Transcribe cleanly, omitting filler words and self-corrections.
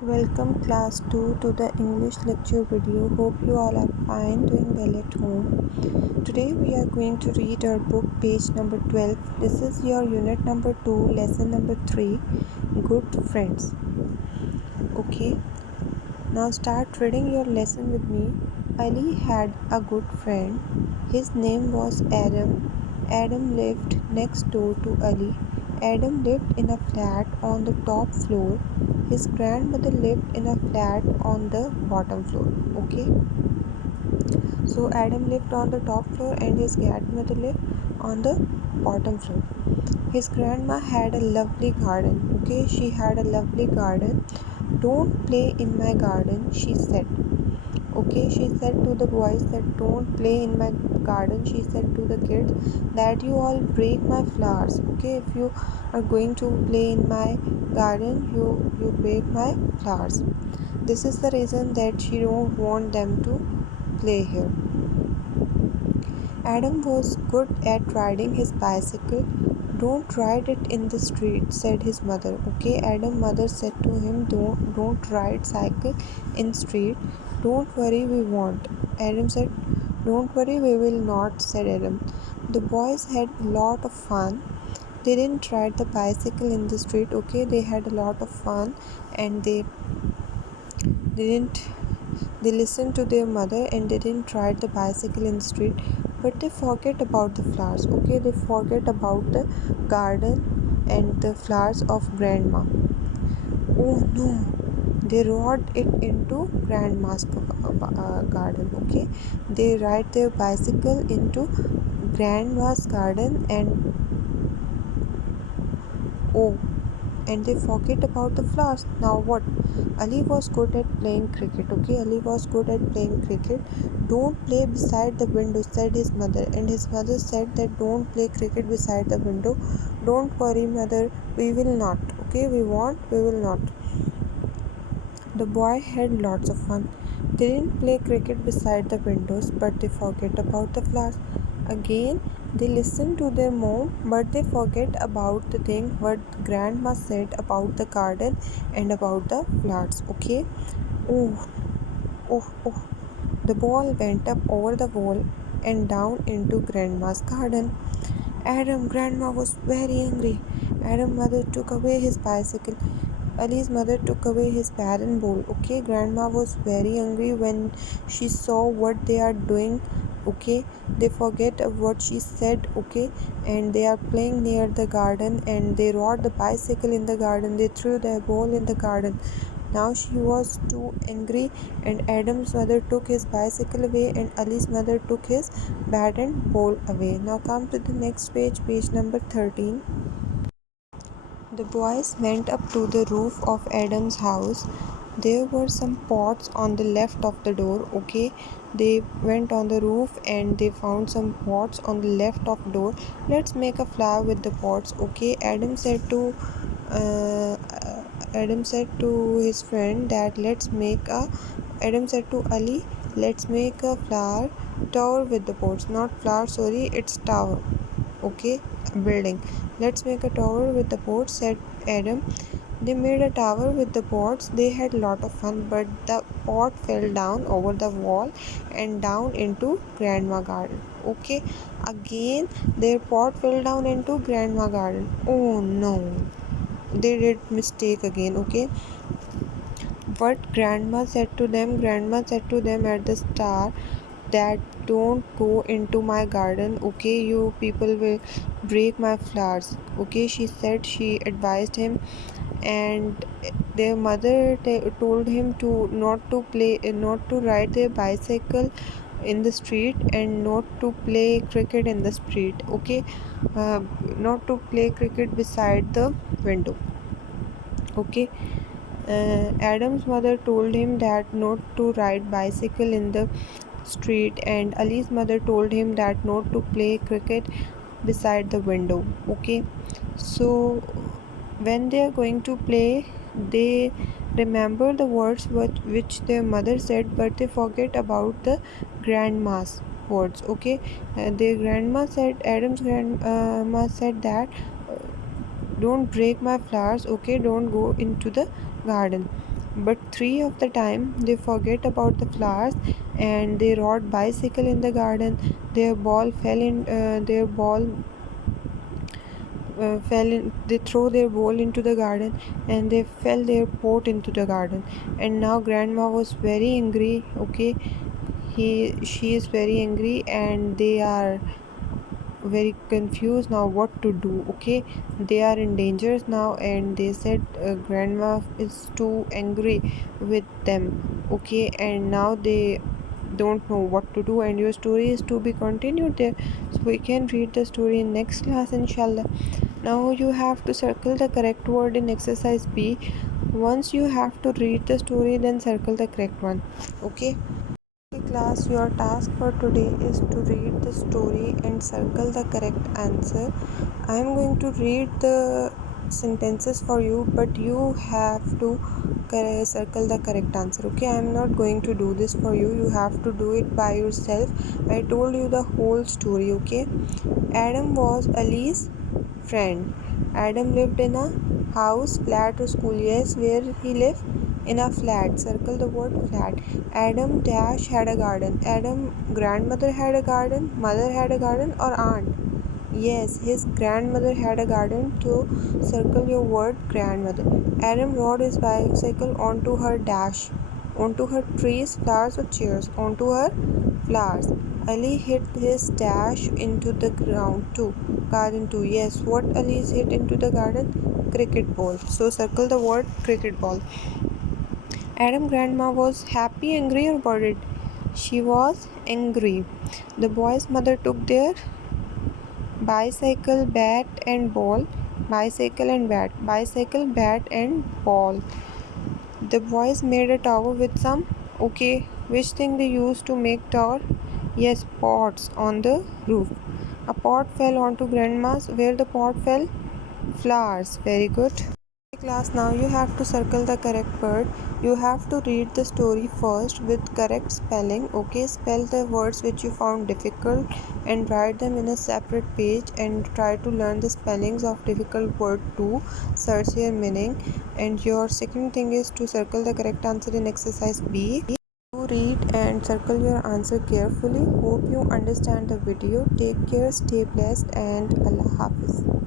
Welcome class 2 to the English lecture video. Hope you all are fine, doing well at home. Today we are going to read our book page number 12. This is your unit number 2, lesson number 3, Good Friends. Okay, now start reading your lesson with me. Ali had a good friend. His name was Adam. Adam lived next door to Ali. Adam lived in a flat on the top floor. His grandmother lived in a flat on the bottom floor. Okay, so Adam lived on the top floor and his grandmother lived on the bottom floor. His grandma had a lovely garden. Okay, she had a lovely garden. Don't play in my garden, she said. Okay, she said to the boys that don't play in my garden. She said to the kids that you all break my flowers. Okay, if you are going to play in my garden, you break my flowers. This is the reason that she don't want them to play here. Adam was good at riding his bicycle. Don't ride it in the street, said his mother. Okay, Adam's mother said to him, don't ride cycle in street. Don't worry, we won't. Adam said, don't worry, we will not, said Adam. The boys had a lot of fun. They didn't ride the bicycle in the street. Okay, they had a lot of fun and they listened to their mother and they didn't ride the bicycle in the street, but they forget about the flowers. Okay, they forget about the garden and the flowers of grandma. Oh no, they rode it into grandma's garden. Okay, they ride their bicycle into grandma's garden and they forget about the flowers. Now what? Ali was good at playing cricket. Okay, Ali was good at playing cricket. Don't play beside the window, said his mother. And his mother said that don't play cricket beside the window. Don't worry, mother, we will not. Okay, we will not. The boy had lots of fun. They didn't play cricket beside the windows, but they forget about the flowers. Again, they listen to their mom, but they forget about the thing what grandma said about the garden and about the flowers. Okay. Oh, oh. The ball went up over the wall and down into grandma's garden. Grandma was very angry. Adam's mother took away his bicycle. Ali's mother took away his pad and bowl. Okay, grandma was very angry when she saw what they are doing. Okay, they forget what she said. Okay, and they are playing near the garden and they rode the bicycle in the garden. They threw their ball in the garden. Now she was too angry, and Adam's mother took his bicycle away, and Ali's mother took his bat and ball away. Now come to the next page, page number 13. The boys went up to the roof of Adam's house. There were some pots on the left of the door. Okay, they went on the roof and they found some pots on the left of door. Let's make a flower with the pots. Okay, uh, Adam said to his friend that Adam said to Ali, let's make a flower tower with the pots. Not flower, sorry, it's tower. Okay, building. Let's make a tower with the pots, said Adam. They made a tower with the pots. They had a lot of fun, but the pot fell down over the wall and down into grandma garden. Okay, again their pot fell down into grandma garden. Oh no, they did mistake again. Okay, what grandma said to them at the start that don't go into my garden. Okay, you people will break my flowers. Okay, she advised him, and their mother told him to not to ride their bicycle in the street and not to play cricket in the street. Okay, not to play cricket beside the window. Okay, Adam's mother told him that not to ride bicycle in the street, and Ali's mother told him that not to play cricket beside the window. Okay, so when they are going to play, they remember the words which their mother said, but they forget about the grandma's words. Okay, their grandma said, Adam's grandma said that don't break my flowers. Okay, don't go into the garden. but 3 of the time they forget about the flowers and they rode bicycle in the garden. Their ball fell in their ball fell in they throw their ball into the garden and they fell their pot into the garden. And now grandma was very angry. Okay, she is very angry and they are very confused now what to do. Okay, they are in danger now and they said grandma is too angry with them. Okay, and now they don't know what to do, and your story is to be continued there, so we can read the story in next class, inshallah. Now you have to circle the correct word in exercise B. Once you have to read the story, then circle the correct one. Okay. Class, your task for today is to read the story and circle the correct answer. I am going to read the sentences for you, but you have to circle the correct answer. Okay, I am not going to do this for you. You have to do it by yourself. I told you the whole story. Okay, Adam was Ali's friend. Adam lived in a house, flat or school. Yes, where he lived? In a flat. Circle the word flat. Adam dash had a garden. Adam grandmother had a garden, mother had a garden, or aunt? Yes, his grandmother had a garden. So circle your word grandmother. Adam rode his bicycle onto her dash. Onto her trees, flowers, or chairs. Onto her flowers. Ali hit his dash into the ground too. Garden too. Yes, what Ali hit into the garden? Cricket ball. So circle the word cricket ball. Adam grandma was happy, angry, or worried? She was angry. The boy's mother took their bicycle, bat, and ball. Bicycle and bat. Bicycle, bat, and ball. The boys made a tower with some. Okay, which thing they used to make tower? Yes, pots on the roof. A pot fell onto grandma's. Where the pot fell? Flowers. Very good. Class, now you have to circle the correct word. You have to read the story first with correct spelling. Okay, spell the words which you found difficult and write them in a separate page, and try to learn the spellings of difficult word too. Search their meaning. And your second thing is to circle the correct answer in exercise B. You read and circle your answer carefully. Hope you understand the video. Take care, stay blessed, and Allah Hafiz.